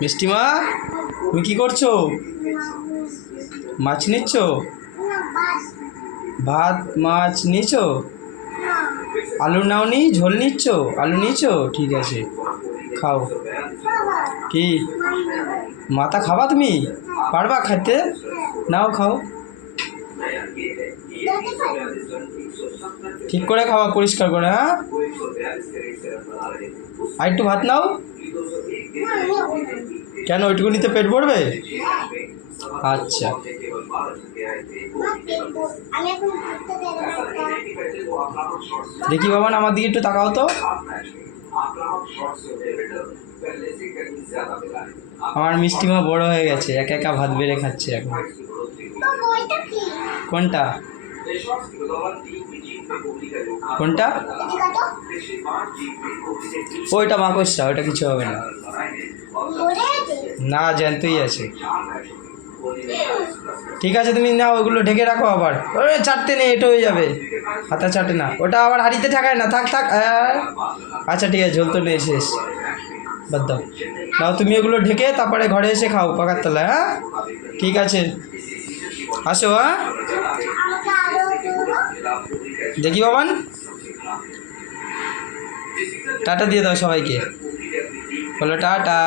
মিষ্টিমা, তুমি কি করছো? মাছ নিচ্ছ? ভাত মাছ নিচ্ছ? আলু নাওনি, ঝোল নিচ্ছ? আলু নিচ্ছ? ঠিক আছে, খাও। কি মাথা খাবা তুমি? পারবা খেতে? নাও খাও, ঠিক করে খাওয়া, পরিষ্কার করে। হ্যাঁ, আর একটু ভাত নাও। কেন, ওইটুকুনিতে পেট ভরবে? আচ্ছা, দেখি বাবা, আমার দিকে একটু তাকাও তো। আমার মিষ্টিমা বড় হয়ে গেছে, একা একা ভাত বেড়ে খাচ্ছে এখন। কোনটা কোনটা? ওইটা মাকড়সা, ওইটা কিছু হবে না। না, জ্যান্তই আছে। ঠিক আছে, তুমি নাও, ওগুলো ঢেকে রাখো। আবার ওরে চাটতে নেই, এটা হয়ে যাবে, হাতা চাটে না, ওটা আবার হাঁড়িতে ঠাকায় না। থাক থাক। আচ্ছা ঠিক আছে, ঝোল তো নেই, শেষ, বাদ দাও। নাও তুমি ওগুলো ঢেকে, তারপরে ঘরে এসে খাও পাকার তলায়। হ্যাঁ, ঠিক আছে, আসো। হ্যাঁ, দেখি বাবান, টাটা দিয়ে দাও সবাইকে, বলো টাটা।